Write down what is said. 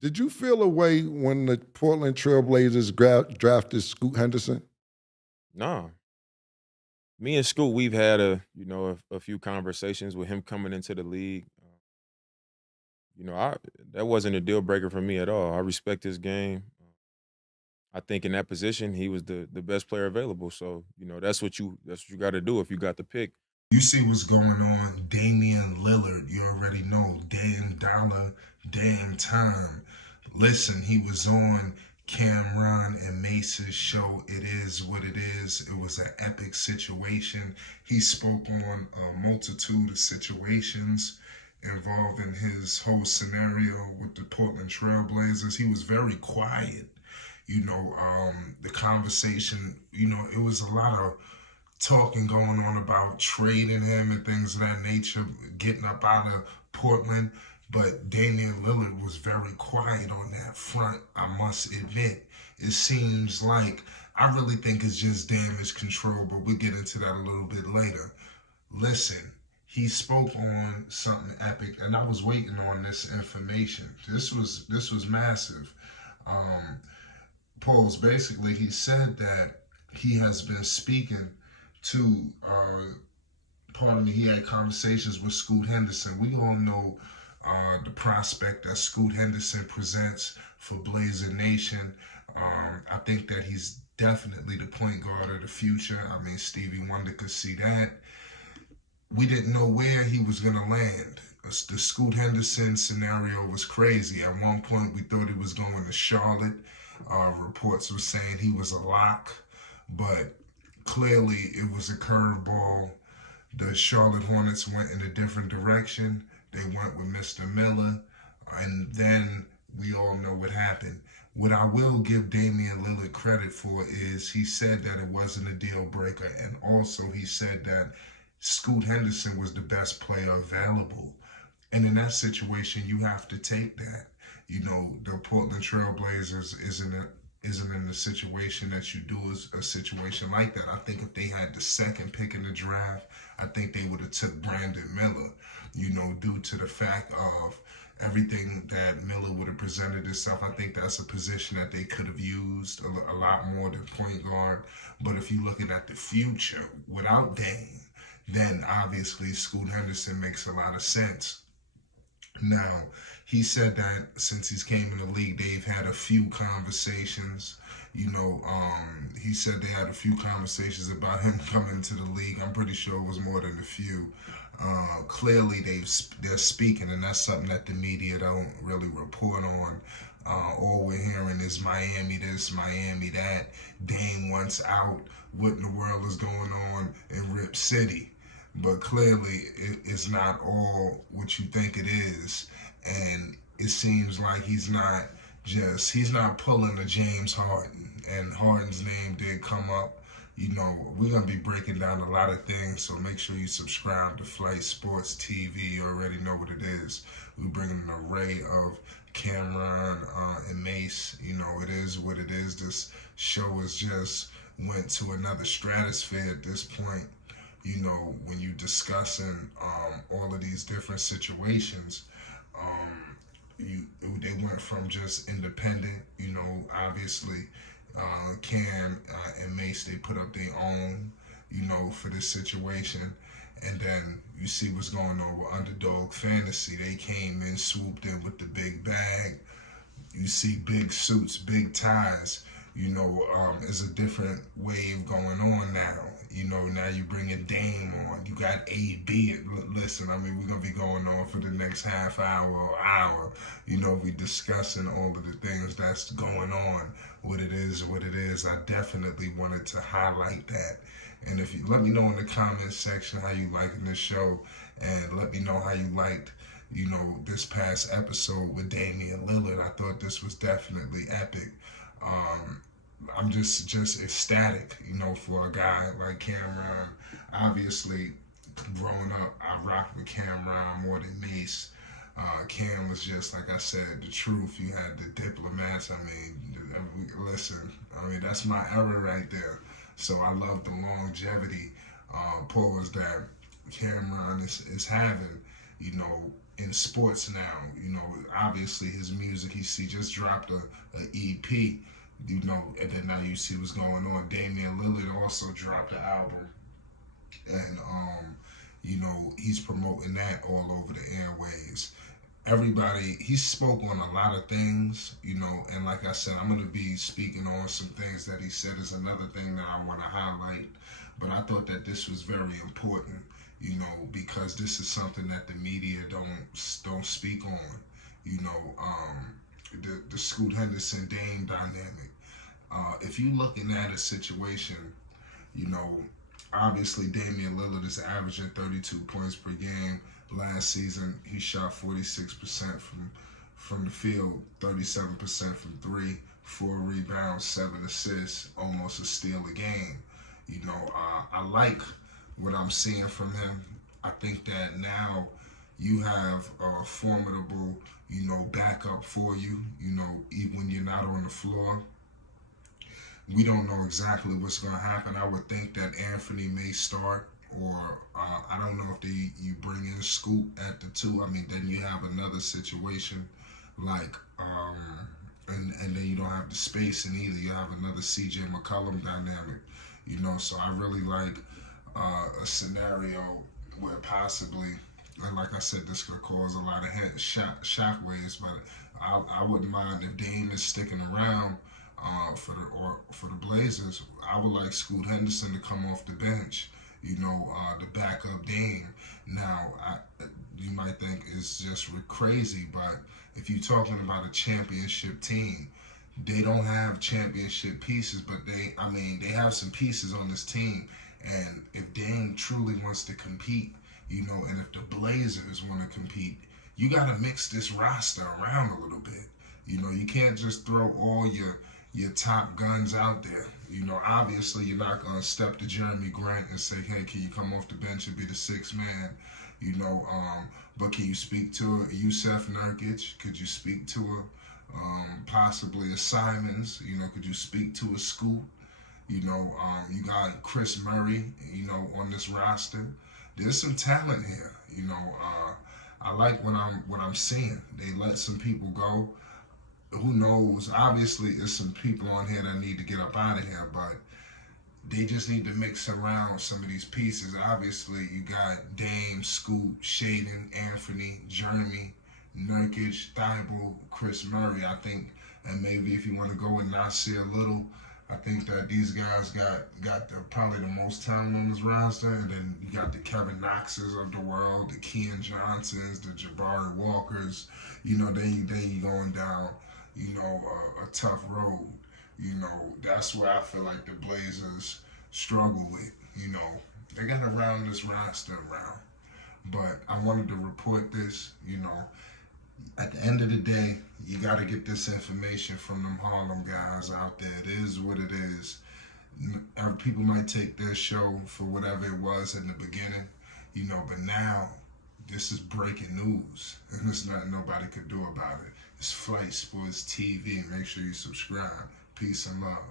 Did you feel a way when the Portland Trailblazers drafted Scoot Henderson? Nah, me and Scoot, we've had a few conversations with him coming into the league. I that wasn't a deal breaker for me at all. I respect his game. I think in that position, he was the best player available. So that's what you got to do if you got the pick. You see what's going on. Damian Lillard, you already know. Damn dollar, damn time. Listen, he was on Cameron and Mace's show. It is what it is. It was an epic situation. He spoke on a multitude of situations involving his whole scenario with the Portland Trailblazers. He was very quiet. The conversation, it was a lot of talking going on about trading him and things of that nature, getting up out of Portland. But Damian Lillard was very quiet on that front, I must admit. It seems like, I really think it's just damage control, but we'll get into that a little bit later. Listen, he spoke on something epic, and I was waiting on this information. This was massive. Um, Pauls, basically, he said that he has been speaking to pardon me, he had conversations with Scoot Henderson. We all know the prospect that Scoot Henderson presents for Blazer Nation. I think that he's definitely the point guard of the future. I mean, Stevie Wonder could see that. We didn't know where he was going to land. The Scoot Henderson scenario was crazy. At one point, we thought he was going to Charlotte. Reports were saying he was a lock, but clearly it was a curveball. The Charlotte Hornets went in a different direction. They went with Mr. Miller, and then we all know what happened. What I will give Damian Lillard credit for is he said that it wasn't a deal breaker, and also he said that Scoot Henderson was the best player available. And in that situation, you have to take that. The Portland Trailblazers isn't in the situation that you do is a situation like that. I think if they had the second pick in the draft, I think they would have took Brandon Miller, due to the fact of everything that Miller would have presented himself. I think that's a position that they could have used a lot more than point guard. But if you're looking at the future without Dame, then obviously Scoot Henderson makes a lot of sense. Now, he said that since he's came in the league, they've had a few conversations. He said they had a few conversations about him coming to the league. I'm pretty sure it was more than a few. Clearly, they're speaking, and that's something that the media don't really report on. All we're hearing is Miami this, Miami that. Dame wants out. What in the world is going on in Rip City? But clearly it's not all what you think it is, and it seems like he's not pulling a James Harden, and Harden's name did come up. We're gonna be breaking down a lot of things, so make sure you subscribe to Flight Sports TV. You already know what it is. We're bringing an array of Cameron and Mace. It is what it is. This show has just went to another stratosphere at this point. When you discussing all of these different situations, they went from just independent, obviously, Cam and Mace, they put up their own, for this situation. And then you see what's going on with Underdog Fantasy. They came in, swooped in with the big bag. You see big suits, big ties. It's a different wave going on now. Now you bring a Dame on. You got AB. Listen, I mean, we're going to be going on for the next half hour or hour. We discussing all of the things that's going on. What it is, what it is. I definitely wanted to highlight that. And if you let me know in the comments section how you liking this show, and let me know how you liked this past episode with Damian Lillard. I thought this was definitely epic. I'm just ecstatic, for a guy like Cameron. Obviously, growing up, I rocked with Cameron more than Mace. Cam was just, like I said, the truth. You had the diplomats. I mean, listen, that's my era right there. So I love the longevity pause that Cameron is having. in sports now. Obviously his music, he just dropped a EP. And then now you see what's going on. Damian Lillard also dropped an album, and he's promoting that all over the airways. Everybody, he spoke on a lot of things, and like I said, I'm going to be speaking on some things that he said is another thing that I want to highlight. But I thought that this was very important, because this is something that the media don't speak on. The Scoot Henderson Dame dynamic. If you looking at a situation, you know, obviously Damian Lillard is averaging 32 points per game. Last season, he shot 46% from the field, 37% from three, 4 rebounds, 7 assists, almost a steal a game. I like what I'm seeing from him. I think that now you have a formidable, backup for you, even when you're not on the floor. We don't know exactly what's going to happen. I would think that Anthony may start, or I don't know if you bring in Scoot at the 2. I mean, then you have another situation like, and then you don't have the spacing either. You have another C.J. McCollum dynamic, So I really like a scenario where possibly, and like I said, this could cause a lot of shockwaves, but I wouldn't mind if Dame is sticking around for the Blazers. I would like Scoot Henderson to come off the bench, to back up Dame. Now, you might think it's just crazy, but if you're talking about a championship team, they don't have championship pieces, but they have some pieces on this team. And if Dame truly wants to compete, and if the Blazers want to compete, you got to mix this roster around a little bit. You can't just throw all your top guns out there. Obviously you're not going to step to Jeremy Grant and say, hey, can you come off the bench and be the 6th man? But can you speak to a Yusef Nurkic? Could you speak to possibly a Simons? Could you speak to a Scoot? You got Chris Murray, on this roster. There's some talent here. I like what I'm seeing. They let some people go. Who knows? Obviously, there's some people on here that need to get up out of here, but they just need to mix around some of these pieces. Obviously, you got Dame, Scoot, Shaden, Anthony, Jeremy, Nurkic, Thibault, Chris Murray. I think, and maybe if you want to go with Nasir Little, I think that these guys got probably the most talent on this roster, and then you got the Kevin Knoxes of the world, the Keon Johnsons, the Jabari Walkers. Then you going down, a tough road. That's where I feel like the Blazers struggle with. They got to round this roster around. But I wanted to report this, At the end of the day, you got to get this information from them Harlem guys out there. It is what it is. People might take their show for whatever it was in the beginning, but now this is breaking news, and there's nothing nobody could do about it. It's Flight Sports TV. Make sure you subscribe. Peace and love.